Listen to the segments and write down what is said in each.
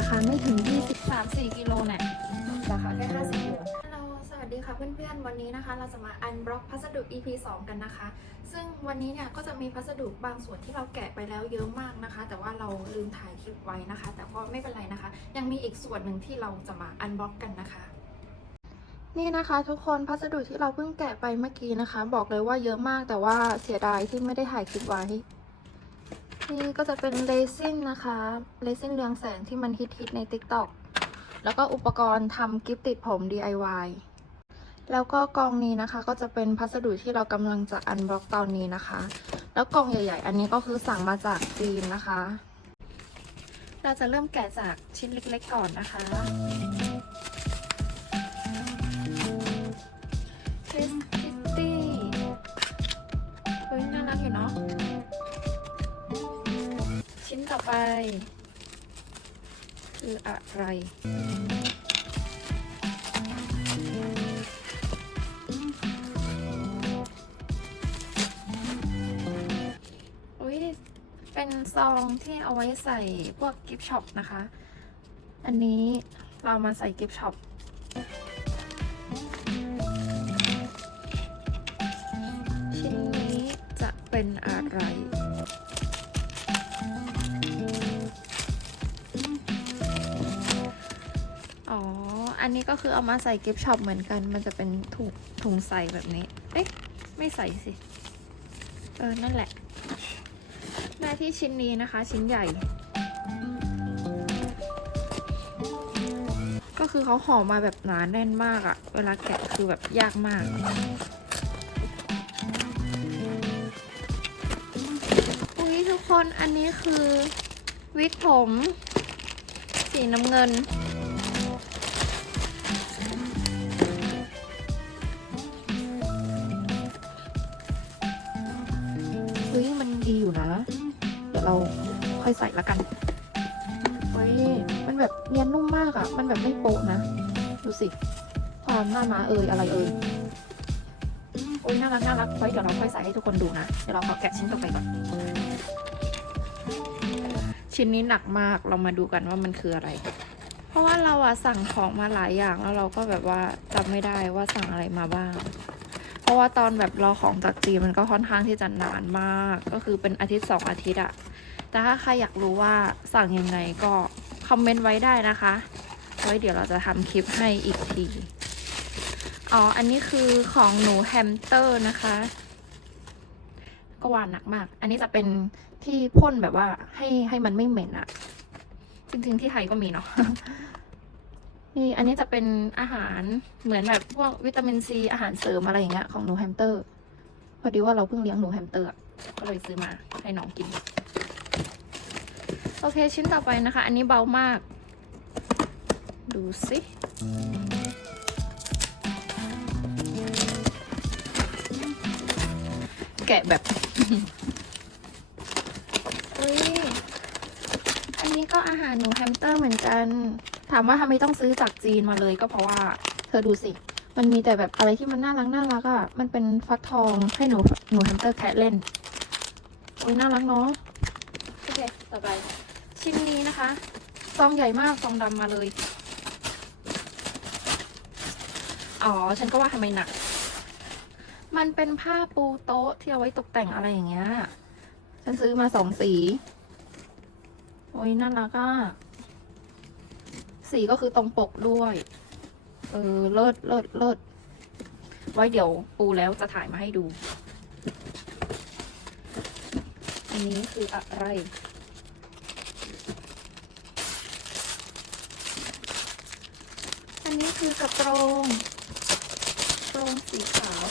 ราคาไม่ถึง3 4กิโลเนี่ย20ราคาแค่50บาทฮัลโหลสวัสดีค่ะเพื่อนๆ วันนี้นะคะ เราจะมาอันบล็อกพัสดุ EP 2 กันนะคะ ซึ่งวันนี้เนี่ยก็จะมีพัสดุบางส่วนที่เราแกะไปแล้วเยอะมากนะคะ แต่ว่าเราลืมถ่ายคลิปไว้นะคะ แต่ก็ไม่เป็นไรนะคะ ยังมีอีกส่วนหนึ่งที่เราจะมาอันบล็อกกันนะคะนี่นะคะทุกคนพัสดุที่เราเพิ่งแกะไปเมื่อกี้นะคะ บอกเลยว่าเยอะมากแต่ว่าเสียดายที่ไม่ได้ถ่ายคลิปไว้ นี่ก็จะเป็นเลซินนะคะเลซินเรืองแสงที่มันฮิตๆใน TikTok แล้วก็อุปกรณ์ทำกิฟต์ติดผม DIY แล้วก็กล่องนี้นะคะก็จะเป็นพัสดุที่เรากำลังจะอันบล็อกตอนนี้นะคะ แล้วกล่องใหญ่ ๆ อันนี้ก็คือสั่งมาจากจีนนะคะ เราจะเริ่มแกะจากชิ้นเล็ก ๆ ก่อนนะคะ ไป คืออะไร อุ้ยเป็นซองที่เอาไว้ใส่พวกกิฟช็อปนะคะ อันนี้เรามาใส่กิฟช็อปชิ้นนี้จะเป็น อันนี้ก็คือเอามาใส่กิฟช็อปเหมือนกัน มันจะเป็นถุงถุงใส่แบบนี้ เอ๊ะ ไม่ใส่สิ เออ นั่นแหละหน้าที่ชิ้นนี้นะคะ ชิ้นใหญ่ ก็คือเขาห่อมาแบบหนาแน่นมากอะเวลาแกะคือแบบยากมากอุ้ยทุกคนอันนี้คือวิกผม สีน้ำเงิน เฮ้ยมันดีอยู่นะ เดี๋ยวเราค่อยใส่ละกันเฮ้ยมันแบบเนียนนุ่มมากอะมันแบบไม่โปะนะ ดูสิ ความหน้าม้าเอ่ยอะไรเอ่ยโอ้ยน่ารักน่ารักไว้เดี๋ยวเราค่อยใส่ให้ทุกคนดูนะ เดี๋ยวเราขอแกะชิ้นต่อไปก่อน ชิ้นนี้หนักมาก เรามาดูกันว่ามันคืออะไร เพราะว่าเราอะสั่งของมาหลายอย่างแล้วเราก็แบบว่าจำไม่ได้ว่าสั่งอะไรมาบ้าง ราะว่าตอนแบบรอของจากจีนมันก็ค่อนข้างที่จะนานมาก ก็คือเป็นอาทิตย์สองอาทิตย์อะแต่ถ้าใครอยากรู้ว่าสั่งยังไงก็คอมเมนต์ไว้ได้นะคะไว้เดี๋ยวเราจะทำคลิปให้อีกทีอ๋อ อันนี้คือของหนูแฮมสเตอร์นะคะ ก็วานหนักมาก อันนี้จะเป็นที่พ่นแบบว่าให้ให้มันไม่เหม็นอะจริงๆที่ไทยก็มีเนาะ นี่อันนี้จะเป็นอาหารเหมือนแบบพวกวิตามินซีอาหารเสริมอะไรอย่างเงี้ยของหนูแฮมสเตอร์ พอดีว่าเราเพิ่งเลี้ยงหนูแฮมสเตอร์ก็เลยซื้อมาให้น้องกิน โอเคชิ้นต่อไปนะคะ อันนี้เบามาก ดูสิแกะแบบ อุ้ย อั นี้ก็อาหารหนูแฮมสเตอร์เหมือนกัน ถามว่าทำไมต้องซื้อจากจีนมาเลยก็เพราะว่าเธอดูสิ มันมีแต่แบบอะไรที่มันน่ารักน่ารักอะ่ะ มันเป็นฟักทองให้หนูหนูแฮมสเตอร์แคะเล่นโอ้ยน่ารักเนาะ โอเค ต่อไป ชิ้นนี้นะคะ ซองใหญ่มากซองดำมาเลย อ๋อ ฉันก็ว่าทำไมหนัก มันเป็นผ้าปูโต๊ะที่เอาไว้ตกแต่งอะไรอย่างเงี้ย ฉันซื้อมาสองสี อ้ยน่ารักอะสีก็คือตรงปกด้วย เออ เลิศเลิศเลิศไว้เดี๋ยวปูแล้วจะถ่ายมาให้ดู อันนี้คืออะไร อันนี้คือกระโปรงกระโปรงสีขาว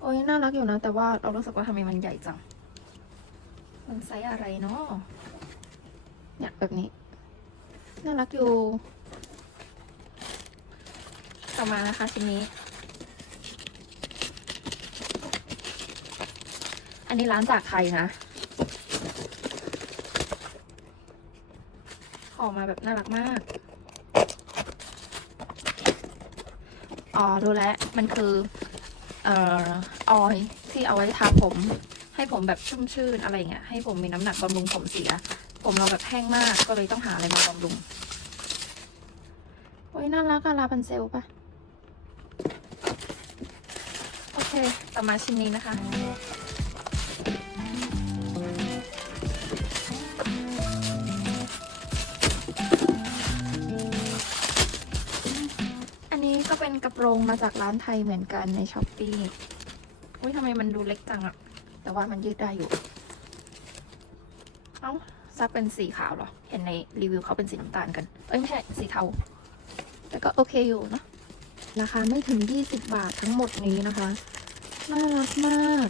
โอ้ยน่ารักอยู่นะ แต่ว่าเรารู้สึกว่าทำไมมันใหญ่จัง มันไซส์อะไรเนาะเนี่ยแบบนี้ น่ารักอยู่ ต่อมานะคะชิ้นนี้ อันนี้ร้านจากใครนะออกมาแบบน่ารักมาก อ๋อรู้แล้ว มันคือ เอ่อออยที่เอาไว้ทาผม ให้ผมแบบชุ่มชื่นอะไรเงี้ยให้ผมมีน้ำหนักบำรุงผมเสีย ผมเราแบบแห้งมากก็เลยต้องหาอะไรมาบำรุงโอ้ยน่ารักอะลาพันเซลปะโอเคต่อมาชิ้นนี้นะคะอันนี้ก็เป็นกระโปรงมาจากร้านไทยเหมือนกันในช้อปปี้อุ้ยทำไมมันดูเล็กจังอะ แต่ว่ามันยืดได้อยู่ เอ้าซับเป็นสีขาวเหรอ เห็นในรีวิวเขาเป็นสีน้ำตาลกัน เอ้ยไม่ใช่สีเทา แต่ก็โอเคอยู่นะ ราคาไม่ถึง 20 บาททั้งหมดนี้นะคะ น่ารักมาก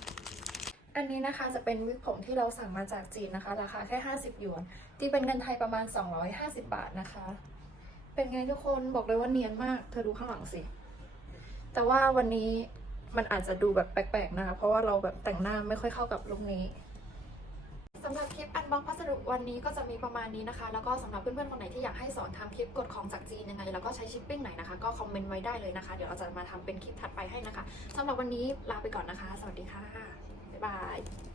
อันนี้นะคะจะเป็นวิกผมที่เราสั่งมาจากจีนนะคะ ราคาแค่ 50 หยวนตีเป็นเงินไทยประมาณ 250 บาทนะคะ เป็นไงทุกคนบอกเลยว่าเนียนมาก เธอดูข้างหลังสิ แต่ว่าวันนี้ มันอาจจะดูแบบแปลกๆนะคะเพราะว่าเราแบบแต่งหน้าไม่ค่อยเข้ากับลุคนี้สำหรับคลิปอันบ็อกพัสดุวันนี้ก็จะมีประมาณนี้นะคะ แล้วก็สำหรับเพื่อนๆคนไหนที่อยากให้สอนทำคลิปกดของจากจีนยังไง แล้วก็ใช้ชิปปิ้งไหนนะคะ ก็คอมเมนต์ไว้ได้เลยนะคะ เดี๋ยวเราจะมาทำเป็นคลิปถัดไปให้นะคะสำหรับวันนี้ลาไปก่อนนะคะ สวัสดีค่ะ บ๊ายบาย